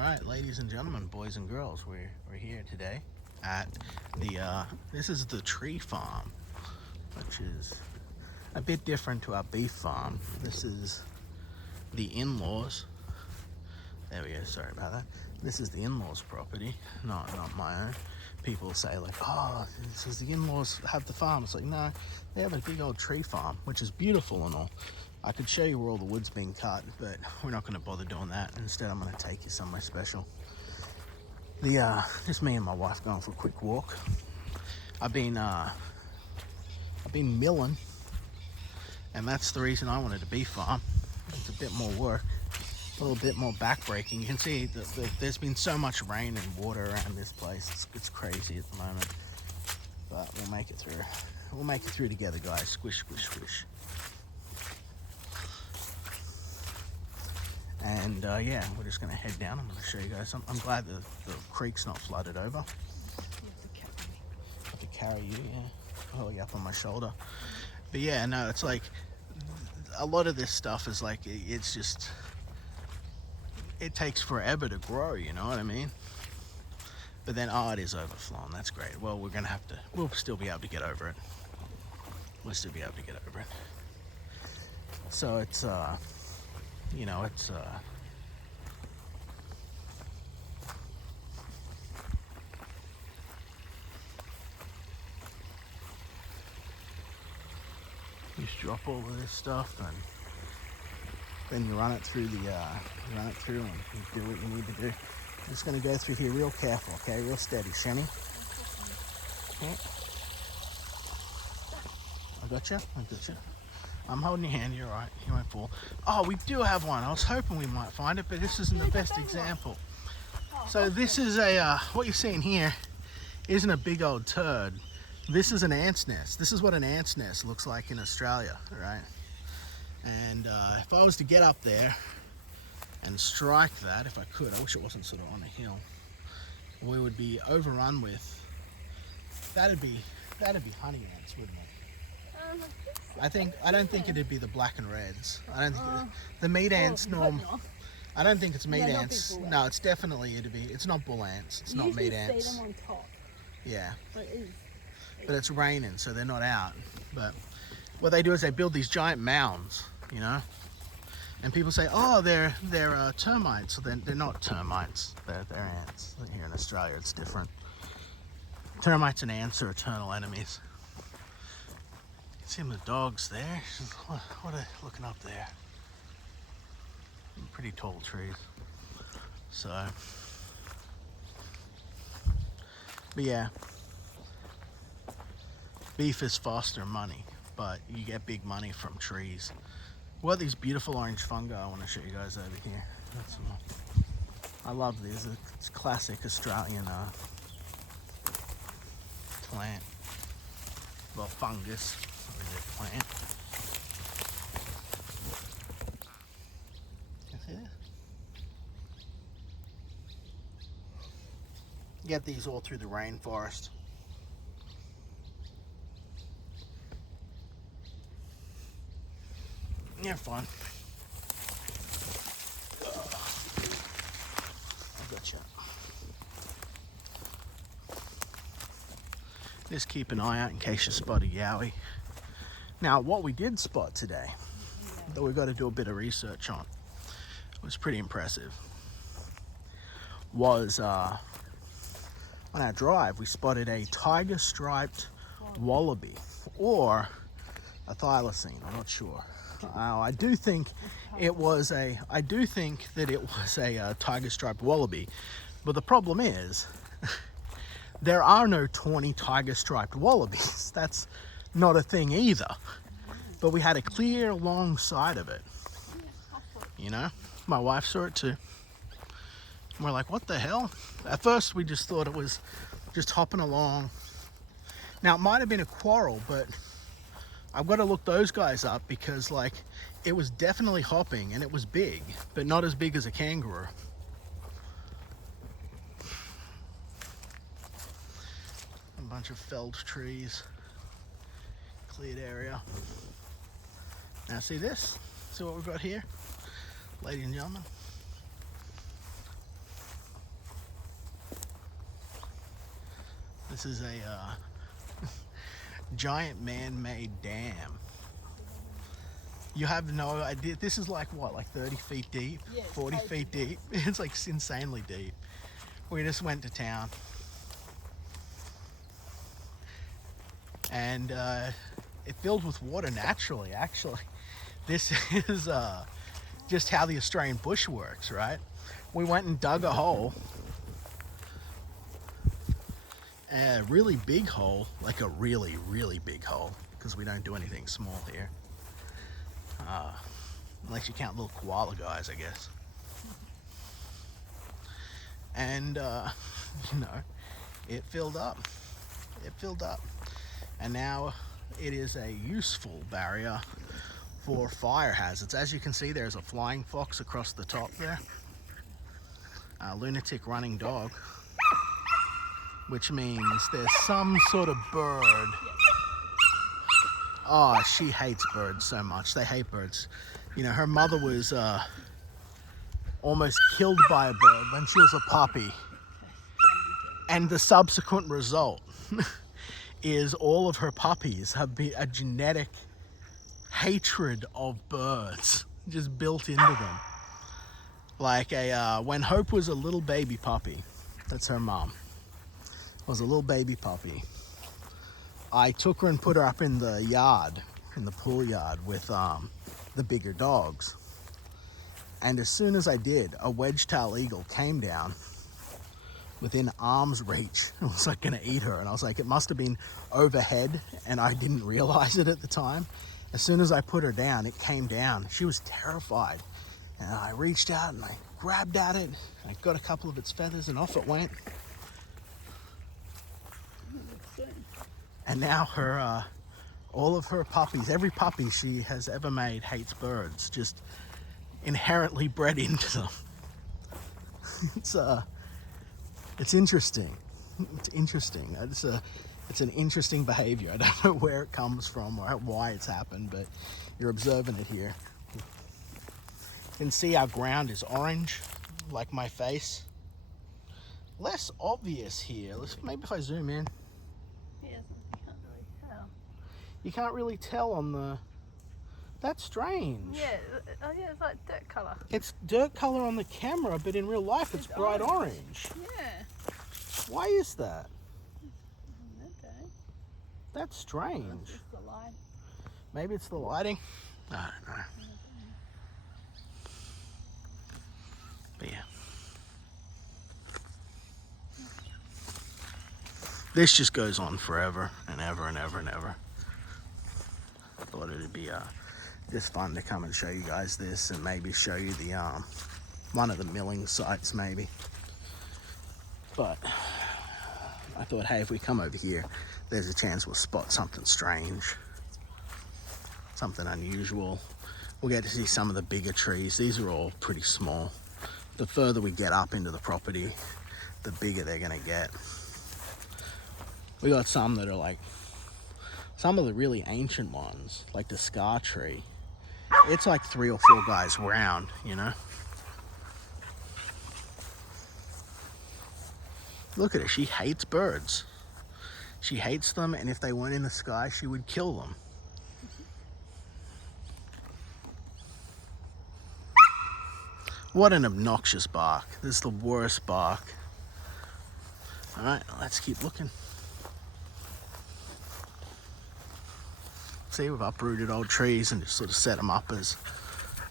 Alright, ladies and gentlemen, boys and girls, we're here today at the, this is the tree farm, which is a bit different to our beef farm. This is the in-laws. There we go, sorry about that. This is the in-laws property, not my own. People say like, oh, this is the in-laws have the farm. It's like, no, they have a big old tree farm, which is beautiful and all. I could show you where all the wood's been cut, but we're not going to bother doing that. Instead, I'm going to take you somewhere special. Just me and my wife going for a quick walk. I've been milling, and that's the reason I wanted a beef farm. It's a bit more work, a little bit more backbreaking. You can see there's been so much rain and water around this place. It's crazy at the moment, but we'll make it through. We'll make it through together, guys. Squish, squish, squish. And yeah, we're just going to head down. I'm going to show you guys something. I'm glad the creek's not flooded over. I have to carry you, yeah. Pull you up on my shoulder. But yeah, no, it's like a lot of this stuff is like, it's just, it takes forever to grow, you know what I mean? But then, oh, it is overflowing. That's great. Well, we're going to have to, we'll still be able to get over it. We'll still be able to get over it. So it's, you know, it's you just drop all of this stuff and then you run it through the run it through and you do what you need to do. I'm just going to go through here real careful, okay, real steady, Shani. Okay. I got you. I'm holding your hand, you're all right, you won't fall. Oh, we do have one. I was hoping we might find it, but this isn't the best example. So this is a, what you're seeing here isn't a big old turd. This is an ant's nest. This is what an ant's nest looks like in Australia, right? And if I was to get up there and strike that, if I could, I wish it wasn't sort of on a hill, we would be overrun with, that'd be honey ants, wouldn't it? I don't think it'd be the black and reds. I don't think the meat ants I don't think it's meat ants. No, it's definitely it's not bull ants. It's not meat ants. See them on top. Yeah. But it is. But it's raining, so they're not out. But what they do is they build these giant mounds, you know. And people say, oh, they're termites. So they're not termites. They're ants. Here in Australia, it's different. Termites and ants are eternal enemies. See the dogs there. What are looking up there? Pretty tall trees. So, but yeah, beef is foster money, but you get big money from trees. What are these beautiful orange fungi I want to show you guys over here. I love these. It's classic Australian plant. Well, fungus. Plant. You see this? You get these all through the rainforest. They're fun. I got you. Just keep an eye out in case you spot a yowie. Now, what we did spot today, that we've got to do a bit of research on, was pretty impressive, was on our drive, we spotted a tiger-striped wallaby, or a thylacine, I'm not sure. I do think that it was a tiger-striped wallaby, but the problem is, there are no 20 tiger-striped wallabies. That's not a thing either, but we had a clear long side of it, you know. My wife saw it too, and we're like, what the hell? At first we just thought it was just hopping along. Now it might have been a quarrel, but I've got to look those guys up, because like it was definitely hopping and it was big, but not as big as a kangaroo. A bunch of felled trees, cleared area. Now see this? See what we've got here? Ladies and gentlemen. This is a giant man-made dam. You have no idea. This is like what, like 30 feet deep, Yeah, 40 feet deep. It's like insanely deep. We just went to town, and it filled with water naturally. Actually, this is just how the Australian bush works, right? We went and dug a hole, a really big hole, like a really, really big hole, because we don't do anything small here. Unless you count little koala guys, I guess. And, you know, it filled up. It filled up. And now it is a useful barrier for fire hazards. As you can see, there's a flying fox across the top there. A lunatic running dog. Which means there's some sort of bird. Oh, she hates birds so much. They hate birds. You know, her mother was almost killed by a bird when she was a puppy. And the subsequent result is all of her puppies have a genetic hatred of birds just built into them. Like when Hope was a little baby puppy, that's her mom, was a little baby puppy, I took her and put her up in the yard, in the pool yard with the bigger dogs. And as soon as I did, a wedge-tailed eagle came down within arm's reach. It was like gonna eat her. And I was like, it must have been overhead and I didn't realize it at the time. As soon as I put her down, it came down. She was terrified. And I reached out and I grabbed at it. I got a couple of its feathers and off it went. And now her, all of her puppies, every puppy she has ever made hates birds, just inherently bred into them. It's interesting. It's interesting. It's an interesting behavior. I don't know where it comes from or why it's happened, but you're observing it here. You can see our ground is orange, like my face. Less obvious here. Maybe if I zoom in. Yeah, you can't really tell. You can't really tell on the... That's strange. Yeah, oh yeah, it's like dirt colour. It's dirt colour on the camera, but in real life it's bright orange. Yeah. Why is that? Okay. That's strange. It's just the light. Maybe it's the lighting. I don't know. But yeah. This just goes on forever and ever and ever and ever. I thought it'd be just fun to come and show you guys this and maybe show you the one of the milling sites maybe. But I thought, hey, if we come over here, there's a chance we'll spot something strange, something unusual. We'll get to see some of the bigger trees. These are all pretty small. The further we get up into the property, the bigger they're gonna get. We got some that are like, some of the really ancient ones, like the scar tree. It's like 3 or 4 guys round, you know? Look at her, she hates birds. She hates them, and if they weren't in the sky, she would kill them. What an obnoxious bark. This is the worst bark. All right, let's keep looking. See, we've uprooted old trees and just sort of set them up as,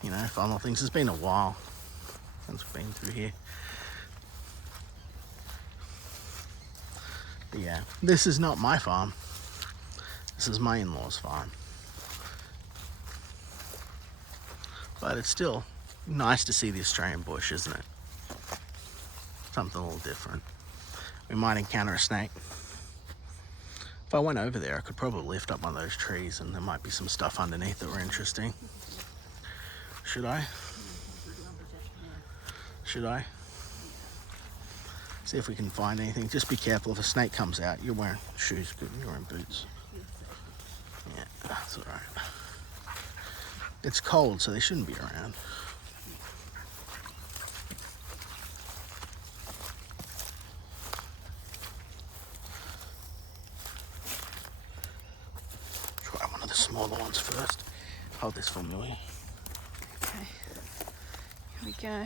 you know, funnel things. It's been a while since we've been through here. But yeah, this is not my farm. This is my in-laws' farm. But it's still nice to see the Australian bush, isn't it? Something a little different. We might encounter a snake. If I went over there, I could probably lift up one of those trees and there might be some stuff underneath that were interesting. Should I? Should I? See if we can find anything. Just be careful if a snake comes out. You're wearing shoes, good, you're wearing boots. Yeah, that's all right. It's cold, so they shouldn't be around. smaller ones first. Hold this for me, will you? Okay. Here we go.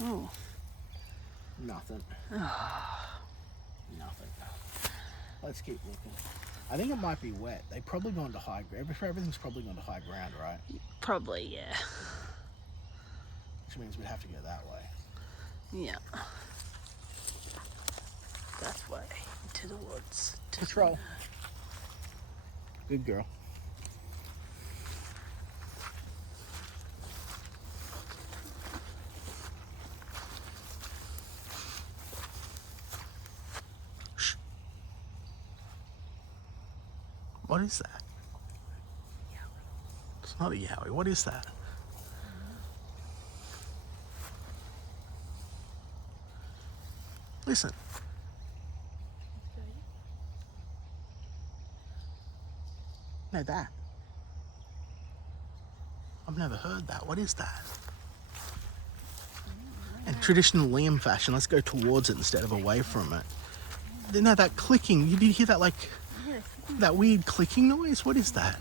Oh. Nothing. Nothing. Let's keep looking. I think it might be wet. They've probably gone to high ground. Everything's probably gone to high ground, right? Probably, yeah. Which means we'd have to go that way. Yeah. That way. To the woods. Patrol. Good girl. Shh. What is that? It's not a yowie. What is that? Listen. No, that. I've never heard that. What is that? In traditional Liam fashion, let's go towards it instead of away from it. You know that clicking, you did hear that like, that weird clicking noise? What is that?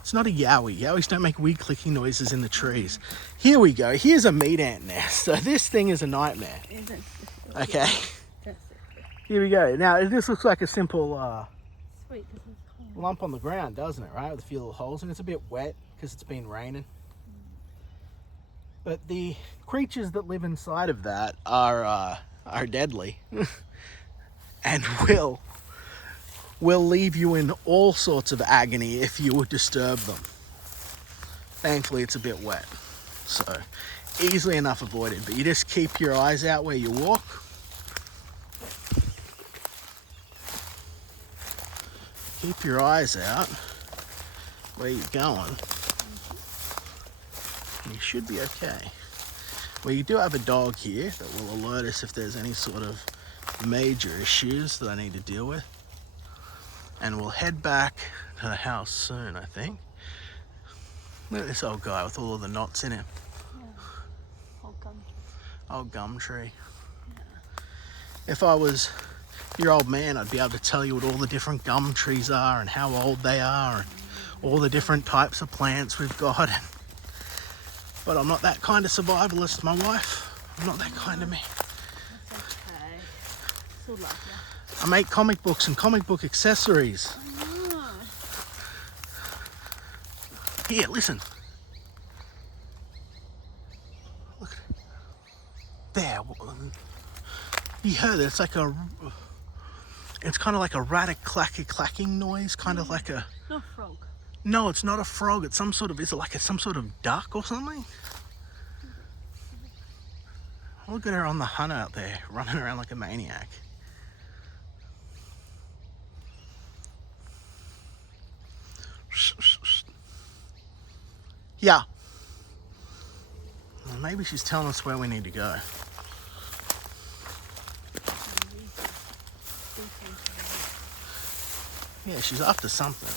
It's not a yowie. Yowies don't make weird clicking noises in the trees. Here we go. Here's a meat ant nest. So this thing is a nightmare. Okay. Here we go. Now, this looks like a simple Sweet, this is cool. lump on the ground, doesn't it, right? With a few little holes, and it's a bit wet because it's been raining. But the creatures that live inside of that are deadly and will leave you in all sorts of agony if you would disturb them. Thankfully, it's a bit wet, so easily enough avoided. But you just keep your eyes out where you walk. Keep your eyes out where you're going. You should be okay. Well, you do have a dog here that will alert us if there's any sort of major issues that I need to deal with. And we'll head back to the house soon, I think. Look at this old guy with all of the knots in him. Whole gum. Old gum tree. If I was your old man, I'd be able to tell you what all the different gum trees are and how old they are and all the different types of plants we've got. But I'm not that kind of survivalist, my wife. I'm not that kind of man. That's okay. Still love you. I make comic books and comic book accessories. Oh. Here, listen. Look at it. There. You heard it. It's like a... It's kind of like a clacking noise. Kind of like a... Not a frog. No, it's not a frog. It's some sort of... Is it like some sort of duck or something? Look at her on the hunt out there, running around like a maniac. Yeah. Well, maybe she's telling us where we need to go. Yeah, she's after something.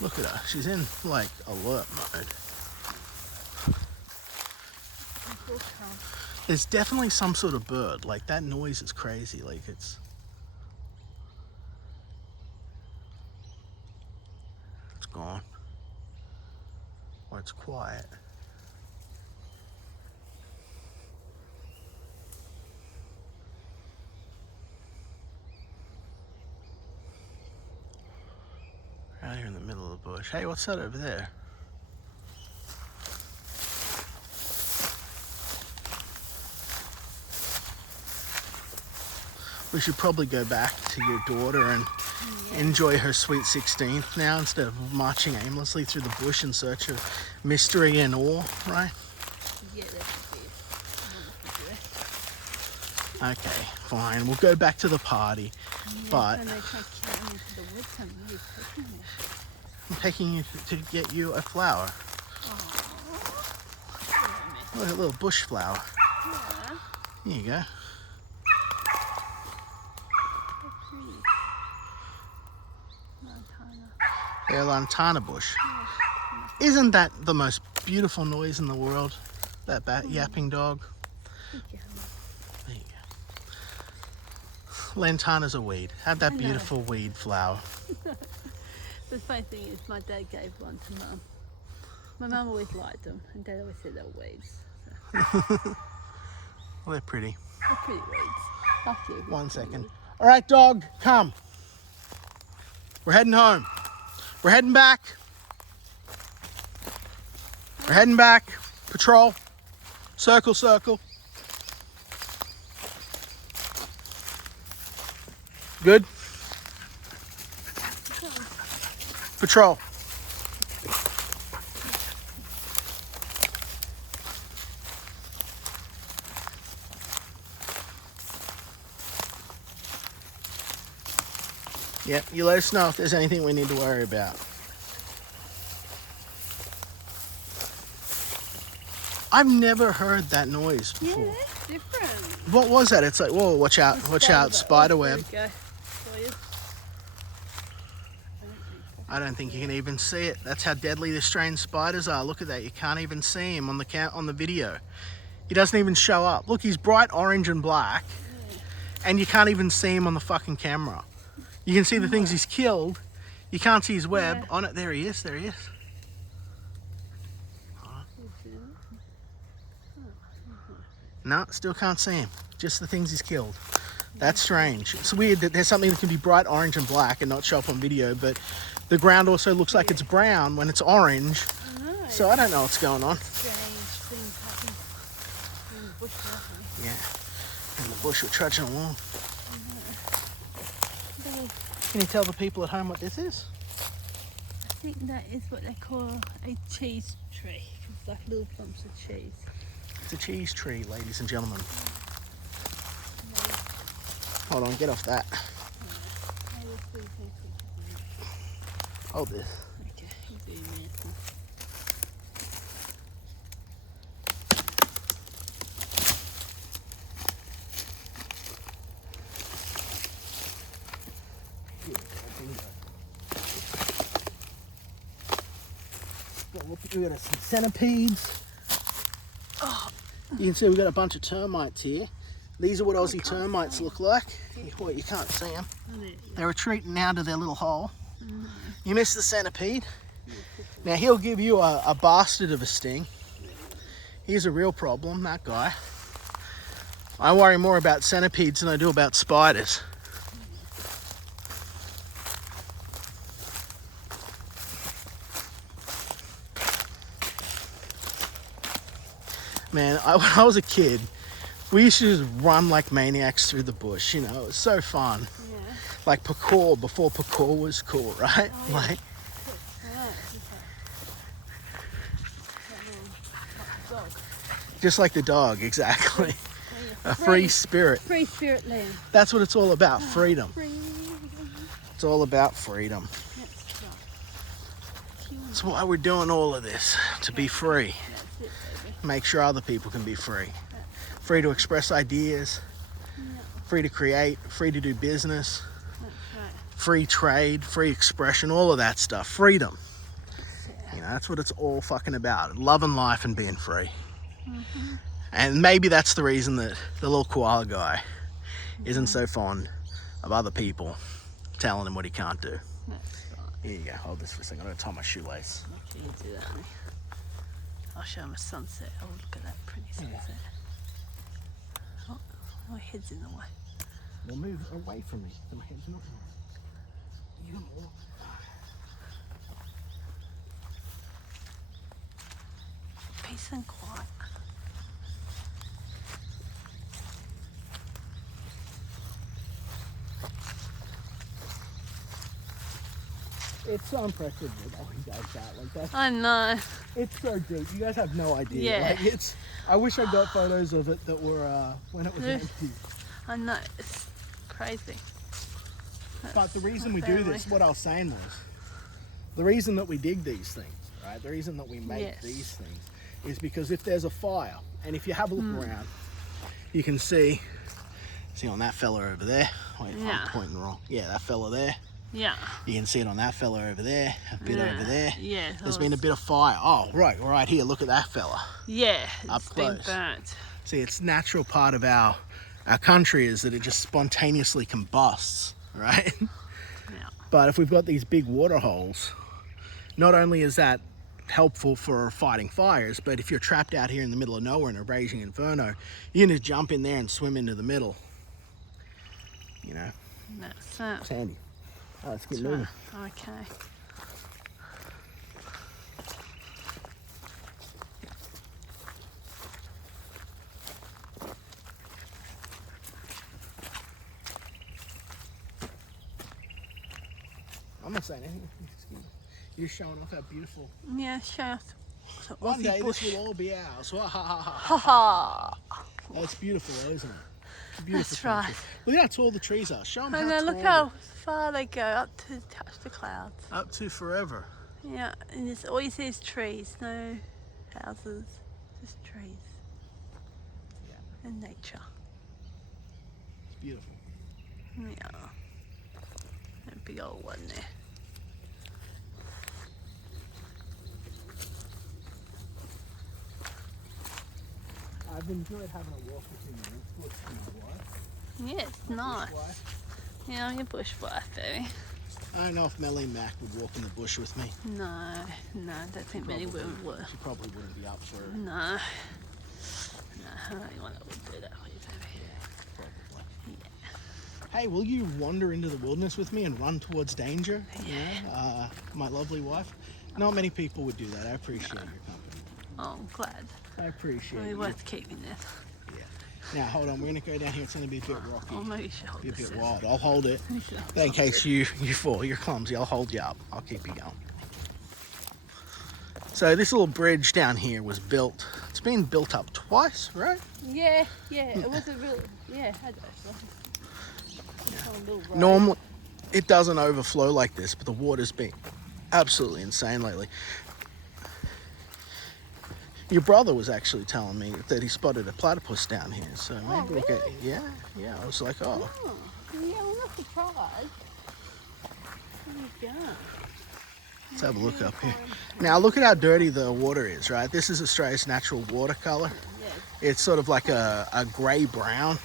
Look at her. She's in, like, alert mode. There's definitely some sort of bird. Like, that noise is crazy. Like, it's gone. Or it's quiet. Out here in the middle of the bush. Hey, what's that over there? We should probably go back to your daughter and enjoy her sweet 16th now instead of marching aimlessly through the bush in search of mystery and awe, right? Yeah, that's it. Okay, fine. We'll go back to the party. But And they try to carry me to the woods and you're taking me. I'm taking you to get you a flower. Look, a little bush flower. Yeah. Here you go. They're lantana bush. Isn't that the most beautiful noise in the world? That bat yapping dog. There you go. Lantana's a weed. Have that beautiful weed flower. The funny thing is, my dad gave one to Mum. My mum always liked them, and Dad always said they were weeds. So Well, they're pretty. they're pretty weeds. After you, 1 second. All right, dog, come. We're heading home. We're heading back. We're heading back. Patrol. Circle, circle. Good. Patrol. Yep, you let us know if there's anything we need to worry about. I've never heard that noise Yeah, before. that's different. What was that? It's like, whoa, watch out, watch out, spider web. There we go. Lawyers. I don't think you can even see it. That's how deadly the strange spiders are. Look at that, you can't even see him on the video. He doesn't even show up. Look, he's bright orange and black, and you can't even see him on the fucking camera. You can see the things he's killed. You can't see his web Yeah. on it. There he is, there he is. No, still can't see him. Just the things he's killed. That's strange. It's weird that there's something that can be bright orange and black and not show up on video, but the ground also looks like it's brown when it's orange. I know. So I don't know what's going on. Strange things happen in the bush, don't Yeah. In the bush, we're trudging along. they? Can you tell the people at home what this is? I think that is what they call a cheese tree. It's like little clumps of cheese. It's a cheese tree, ladies and gentlemen. Hold on, get off that. Hold this. Okay, zoom in. We got some centipedes. Oh, you can see we've got a bunch of termites here. These are what Aussie termites look like. Well, you can't see them. They're retreating now to their little hole. You missed the centipede. Now he'll give you a bastard of a sting. He's a real problem, that guy. I worry more about centipedes than I do about spiders. Man, when I was a kid, we used to just run like maniacs through the bush, you know, it was so fun. Yeah. Like parkour, before parkour was cool, right? Oh, yeah. Like, Dog. just like the dog, exactly. Oh, A free spirit. Free spirit land. That's what it's all about, freedom. Freedom. It's all about freedom. That's right. That's why we're doing all of this, to be free. That's it, baby. Make sure other people can be free. Free to express ideas, free to create, free to do business, That's right. free trade, free expression, all of that stuff. Freedom. Yeah. You know, that's what it's all fucking about. Loving life and being free. And maybe that's the reason that the little koala guy isn't so fond of other people telling him what he can't do. That's right. Here you go, hold this for a second. I'm gonna tie my shoelace. Can you do that, honey? I'll show him a sunset. Oh, look at that pretty sunset. Oh, my head's in the way. Well, move away from me. So my head's not. You more. Peace and quiet. It's so impressive with all he does that. Like that. I know. It's so deep. You guys have no idea. Yeah. Like it's. I wish I got photos of it that were when it was Yeah. empty. I know. It's crazy. But the reason my we do family. this, what I was saying was, the reason that we dig these things, right? The reason that we make Yes. these things is because if there's a fire, and if you have a Hmm. look around, you can see on that fella over there. Wait, Yeah. I'm pointing wrong. Yeah, that fella there. Yeah. You can see it on that fella over there, a bit Yeah. over there. Yeah. There's been a bit of fire. Oh, right here. Look at that fella. Yeah. up It's been close. burnt. See, it's natural part of our country is that it just spontaneously combusts, right? Yeah. But if we've got these big water holes, not only is that helpful for fighting fires, but if you're trapped out here in the middle of nowhere in a raging inferno, you can just jump in there and swim into the middle. You know, That's it. it's handy. Oh, let's get That's moving. right. Okay. I'm not saying anything. You're showing off how beautiful. Yeah, show us. So One Aussie day bush. this will all be ours. Ha ha ha. Ha ha. That's beautiful, though, isn't it? It's a beautiful That's right. country. Look how tall the trees are. Show them And how then tall. look how far they go up to touch the clouds. Up to forever. Yeah, and it's, all you see is trees, no houses, just trees. Yeah. And nature. It's beautiful. Yeah. A big old one there. I've enjoyed having a walk with you. It's good for my wife. Yeah, it's nice. Wife. Yeah, I'm your bush wife, baby. I don't know if Melly Mac would walk in the bush with me. No, I don't think many women would. She probably wouldn't be up for it. No. No, I don't think one that would do that for you, baby. Probably. Yeah. Hey, will you wander into the wilderness with me and run towards danger? Yeah. You know, my lovely wife. Not many people would do that. I appreciate your company. Oh, I'm glad. I appreciate It'll be it. worth keeping this. Yeah. Now, hold on. We're going to go down here. It's going to be a bit rocky. Oh, maybe you should hold Be a this. bit wild. I'll hold it. You should hold In this. case you fall. You're clumsy. I'll hold you up. I'll keep you going. So this little bridge down here was built. It's been built up twice, right? Yeah, it was a real, yeah, it had actually. It's on a little road. Normally, it doesn't overflow like this, but the water's been absolutely insane lately. Your brother was actually telling me that he spotted a platypus down here, so maybe look at yeah. I was like, oh, Oh, yeah, I'm not surprised. There you go. let's have a look up here. Now look at how dirty the water is, right? This is Australia's natural watercolor. Yeah, It's sort of like a grey brown.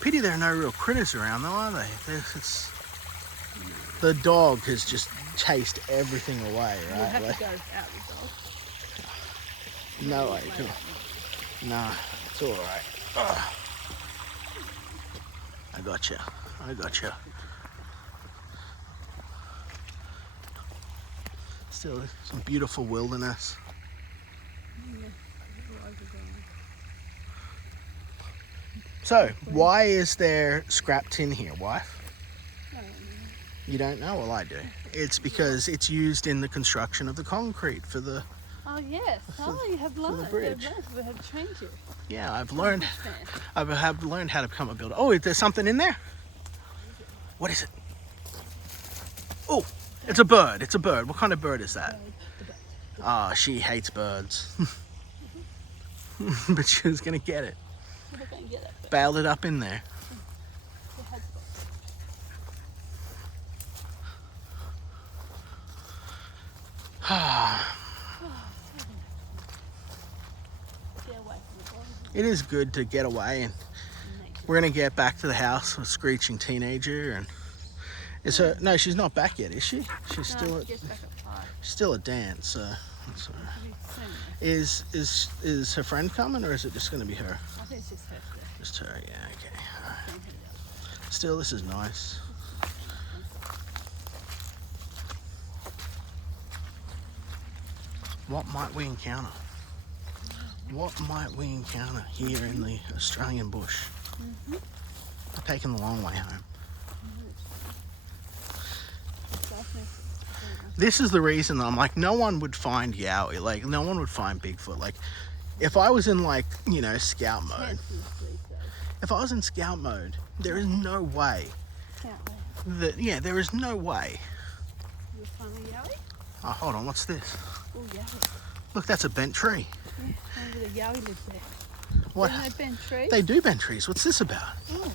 Pity there are no real critters around though, are they? The dog has just chased everything away, you right? have Like, to go out the dog. no way, come on. Nah, it's all right. Ugh. I gotcha. Still some beautiful wilderness. So, why is there scrap tin here, wife? You don't know? Well, I do. It's because it's used in the construction of the concrete for the... Oh, yes. Oh, you have learned. bridge. We have trained you. Yeah, I've learned. Understand. I have learned how to become a builder. Oh, there's something in there? What is it? Oh, it's a bird. It's a bird. What kind of bird is that? Ah, she hates birds. But she was going to get it. We're not going to get it. Bailed it up in there. It has got- Get away from the bottom. It is good to get away, and we're going to get back to the house with Screeching Teenager. And is her... No, she's not back yet, is she? She's still at... Gets back at 5. Still at dance, so... That's all right. It'll be soon. Is her friend coming, or is it just going to be her? I think it's just her today. Just her, yeah, okay. Send her down. Still, this is nice. What might we encounter? What might we encounter here in the Australian bush? We're taking the long way home. This is the reason that I'm like, no one would find Yowie. Like, no one would find Bigfoot. Like, if I was in, like, you know, scout mode. If I was in scout mode, there is no way that, yeah, there is no way. You'll find a yowie? Oh, hold on, what's this? Oh, yowie. Look, that's a bent tree. Yeah, maybe the yowie lives there. What? Don't they bend trees? They do bend trees. What's this about? Oh.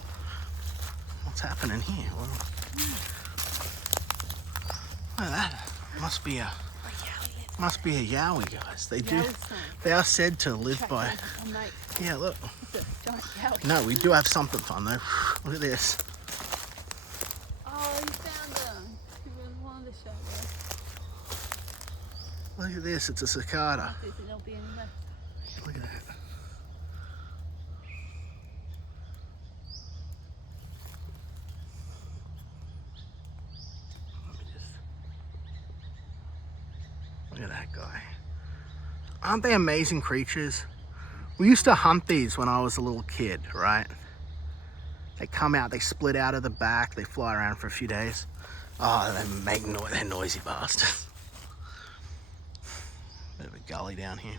What's happening here? Well, look at that. Must be a... A yowie lives Must be a yowie, guys. They do. Yowie sign. They are said to live by. Oh, mate, Yeah, look. it's a giant yowie. No, we do have something fun though. Look at this. Oh, you found them. You really wanted to show them. Look at this. It's a cicada. Do you think there'll be any left? Look at that. Let me just. Look at that guy. Aren't they amazing creatures? We used to hunt these when I was a little kid, right? They come out, they split out of the back, they fly around for a few days. Oh, they make noise, they're noisy bastards. Bit of a gully down here.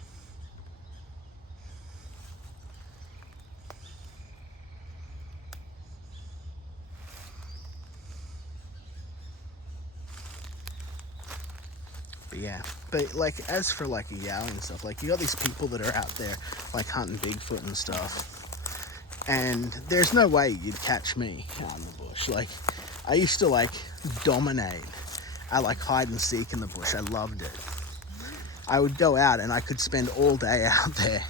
But yeah, but like as for like a yowie and stuff, like you got these people that are out there like hunting Bigfoot and stuff, and there's no way you'd catch me out in the bush. Like I used to like dominate at like hide and seek in the bush. I loved it. I would go out and I could spend all day out there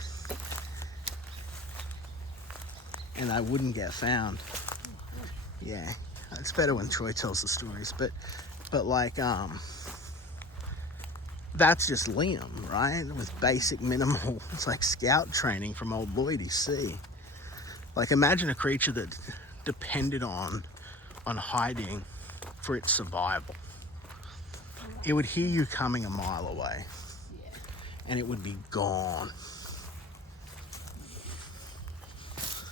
and I wouldn't get found. Yeah, it's better when Troy tells the stories, but like that's just Liam, right? With basic minimal, it's like scout training from old Lloydie C. Like imagine a creature that depended on hiding for its survival. It would hear you coming a mile away, Yeah. and it would be gone.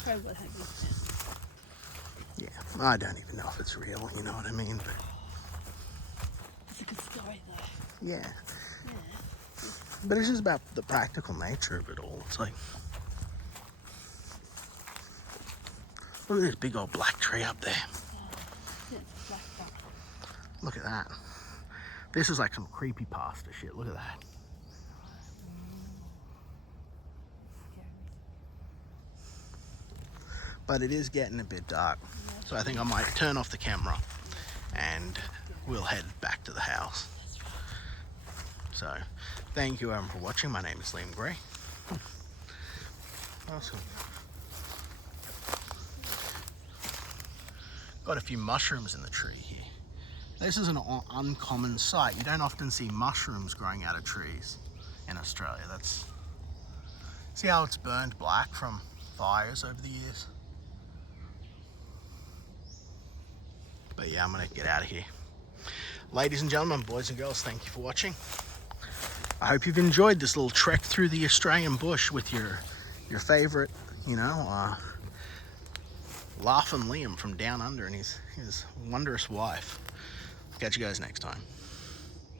Probably what have you found? Yeah, I don't even know if it's real, you know what I mean? But It's a good story though. yeah, Yeah. but it's just about the practical nature of it all. It's like, look at this big old black tree up there. Yeah, it's a black buck. Look at that. This is like some creepypasta shit. Look at that. But it is getting a bit dark, so I think I might turn off the camera and we'll head back to the house. So, thank you everyone for watching. My name is Liam Gray. Awesome. Got a few mushrooms in the tree here. This is an uncommon sight. You don't often see mushrooms growing out of trees in Australia. See how it's burned black from fires over the years? But yeah, I'm gonna get out of here. Ladies and gentlemen, boys and girls, thank you for watching. I hope you've enjoyed this little trek through the Australian bush with your favorite, Laughing Liam from down under and his wondrous wife. Catch you guys next time.